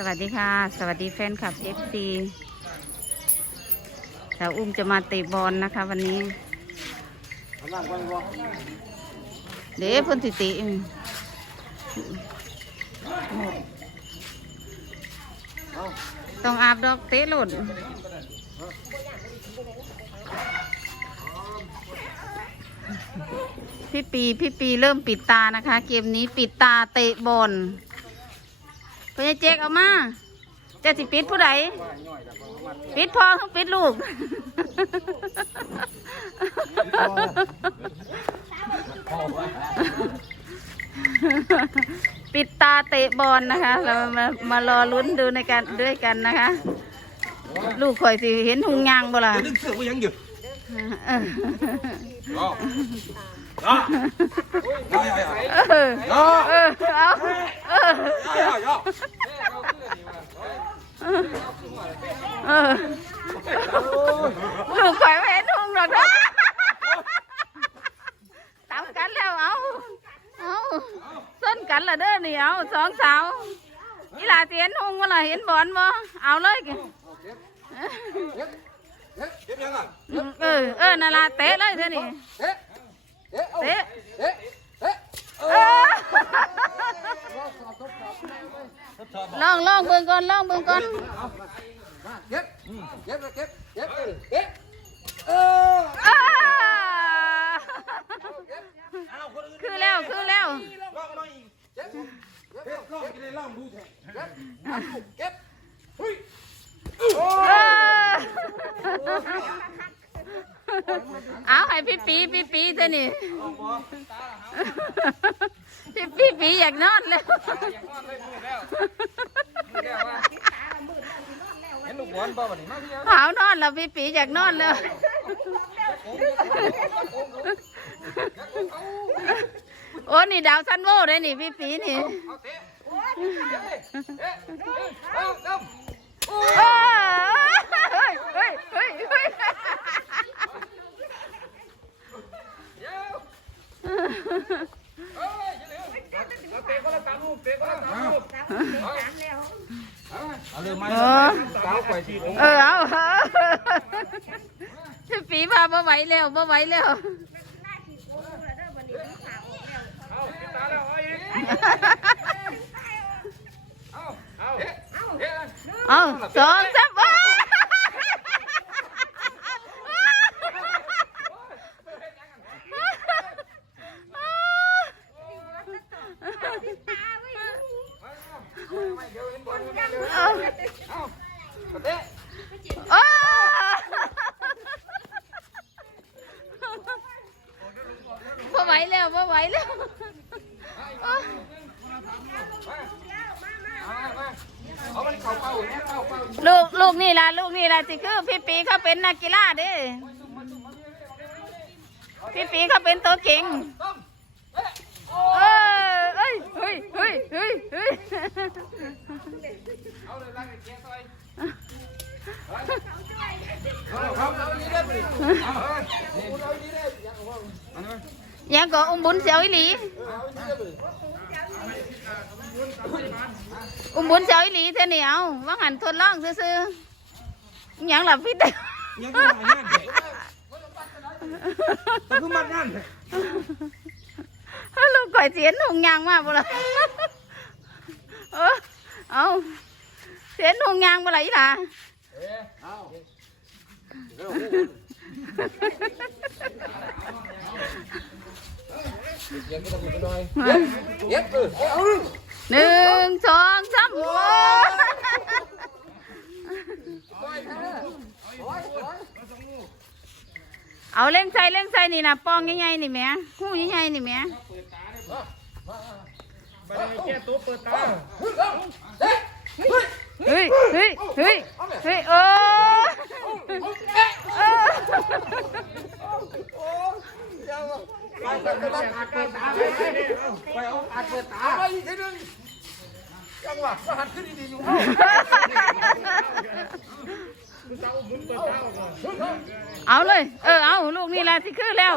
สวัสดีค่ะ สวัสดีแฟนคลับ FC สาวอุ้มจะมาเตะบอลนะคะ วันนี้ เดี๋ยวเพิ่นสิติต้องอาบดอกเตะหลุดพี่ปี พี่ปีเริ่มปิดตานะคะ เกมนี้ปิดตาเตะบอล พื่อเจ๊กเอามาจะสิปิดผู้ใดปิดพ่อเขาปิดลูก ปิดตาเตะบอลนะคะ เรามามารอลุ้นดูในการด้วยกันนะคะ ลูกข่อยสิเห็นหุงยางบ่ล่ะนึกเสือกว่ายังอยู่ เอออ๋ออ๋ออ๋ออ๋อเออเออเอาเออเออลูกข่อยไม่เห็นหุงหรอกนะตามกันแล้วเอาเอาส้นกันละเด้อนี่เอาสองสาวนี่ล่ะสิเห็นหุงบ่ล่ะเห็นบอลบ่เอาเลยเก็บยังอะเออเออนาราเตะเลยเท่านี้ เอ๊ะเอ๊ะเตะเอ๊ะเอ๊ะเออลองลองเบิ่งก่อนลองเบิ่งก่อนเก็บเก็บเก็บเก็บเอ๊ะเอออ้าเอาคนอื่นคือแล้วคือแล้วลองหน่อยเก็บเก็บลองกินเลยลองดูแทนเก็บเก็บเฮ้ย เออเอาให้พี่ปี พี่ปีเท่านี้พี่ปีปีอยากนอนแล้วเห็นลูกบอลป่ะวันนี้มาพี่หาวนอนแล้วพี่ปีอยากนอนแล้วโอ้นี่ดาวซันโวเลยนี่พี่ปีนี่เอ เออสาวไข่ทีเออเอาพี่ปีมาบ่ไหวแล้วบ่ไหวแล้วเอาติดตาแล้วเอาอีกเอาเอาเอ๊ะเอ๊ะ เอาสอง สามาเอาเตะอ้าบ่ไหวแล้วบ่ไหวแล้วลูกลูกนี่ล่ะลูกนี่ล่ะสิคือพี่ปีเขาเป็นนักกีฬาเด้พี่ปีเขาเป็นตัวเก่งเออ เอ้ยเฮ้ยเฮ้ยเฮ้ยเฮ้ยเอาเลยล้างไอ้แกะซอยเอาครับเอาอีกได้ดิเอาเฮ้ยเอาอีกได้อันนี้ยังก็อุ้มบุญเสียวอีหลีอุ้มบุญเสียวอีหลีเท่านี้เอาว่าหันทดลองซื่อๆอิหยังหลับพี่เด้อยังก็มาย่านแต่คือมันย่าน ลูกก่อยเสียนหงยางมากบ่ล่ะเออเอาเสียนหงยางบ่ล่ะอีหล่ะเอาเย็นก็ต้องกินหน่อยเย็นเออเอาหนึ่งสองสามโอ้ เอาเล่งใส่เล่งใส่นี่นะปองใหญ่ๆนี่แหม่หูใหญ่ๆนี่แหม่ไปแก้ตัวเปิดตาเฮ้ยเฮ้ยเฮ้ยเฮ้ยโอ้เออไปไปไปอาเปิดตาไปไปเอาอาเปิดตาไปอีกทีนึงจังหวะสหัสขึ้นดีๆอยู่ เอาเลย เออ เอาลูกนี่แหละที่คือแล้ว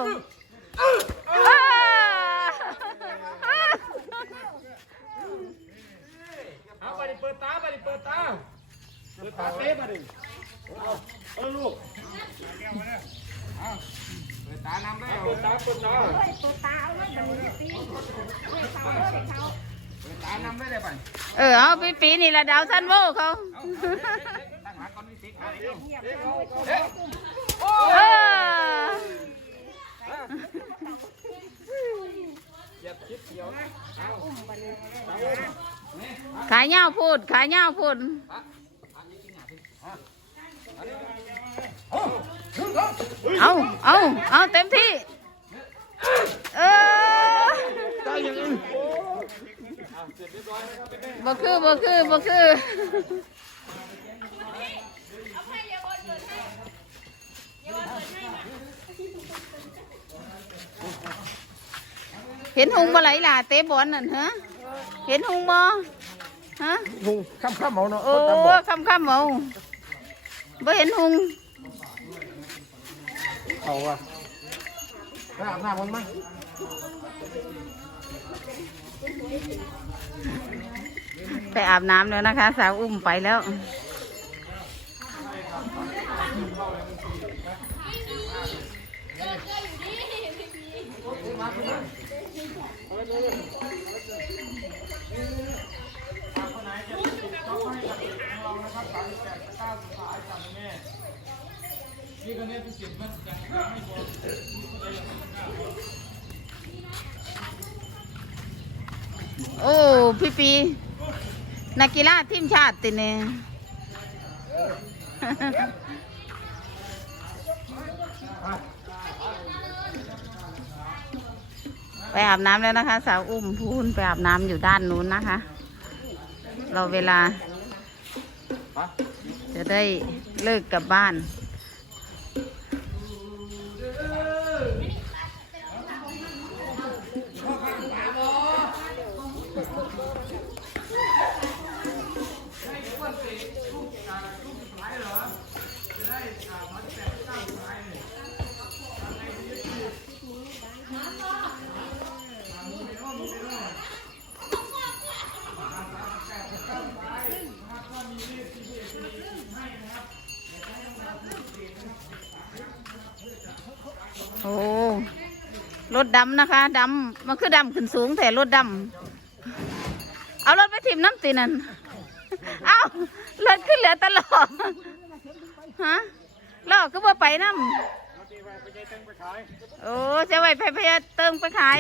เออเอาไปเปิดตาไปดิเปิดตาเปิดตาเต้มาดิเออลูกเปิดตานำได้เปิดตาเปิดตาเฮ้ยตัวตาเอาไว้มันมีตีเฮ้ยเขาเฮ้ยเขาเปิดตานำได้เลยไปเออเอาปีปีนี่ละดาวซันโวเขา เงียบเขาเอ๊ะเออเหยียบชิดเดียวเอาขายเงาพูดขายเงาพูดเอาเอาเอาเต็มที่เออบ่คือบ่คือบ่คือ เห็นหุงบ่ไหลล่ะเตะบอลนั่นฮะเห็นหุงบ่ฮะหุงข้ามข้ามเอาเนาะโอ้คำคำๆเอาบ่เห็นหุงเอาว่ะไปอาบน้ำมันไหมไปอาบน้ำแล้วนะคะ สาวอุ้มไปแล้ว โอ้พี่ปีนักกีฬาทีมชาติติเนี่ย ไปอาบน้ำแล้วนะคะ สาวอุ้มพูนไปอาบน้ำอยู่ด้านนู้นนะคะ เราเวลา จะได้เลิกกลับบ้าน รถดำนะคะดำมันคือดำขึ้นสูงแต่รถดำเอารถไปทิมน้ำตีนั่นเอารถขึ้นเหลือตลอดฮะลอก็บ่ไปน้ำโอ้จะไว้ไปพยาเติมไปขาย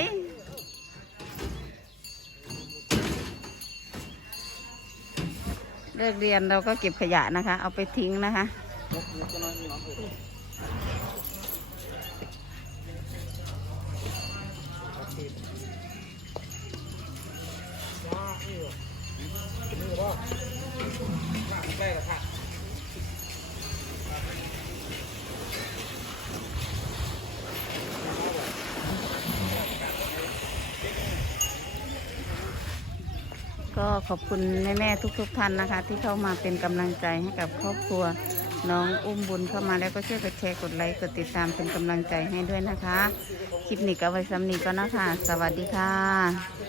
เลิกเรียนเราก็เก็บขยะนะคะ เอาไปทิ้งนะคะ ก็ขอบคุณแม่ๆทุกๆท่านนะคะ ที่เข้ามาเป็นกำลังใจให้กับครอบครัว น้องอุ้มบุญเข้ามาแล้วก็ช่วยกดแชร์กดไลค์กดติดตามเป็นกำลังใจให้ด้วยนะคะ คลิปนี้ก็ไว้ซ้ำนี้ก็นะคะ สวัสดีค่ะ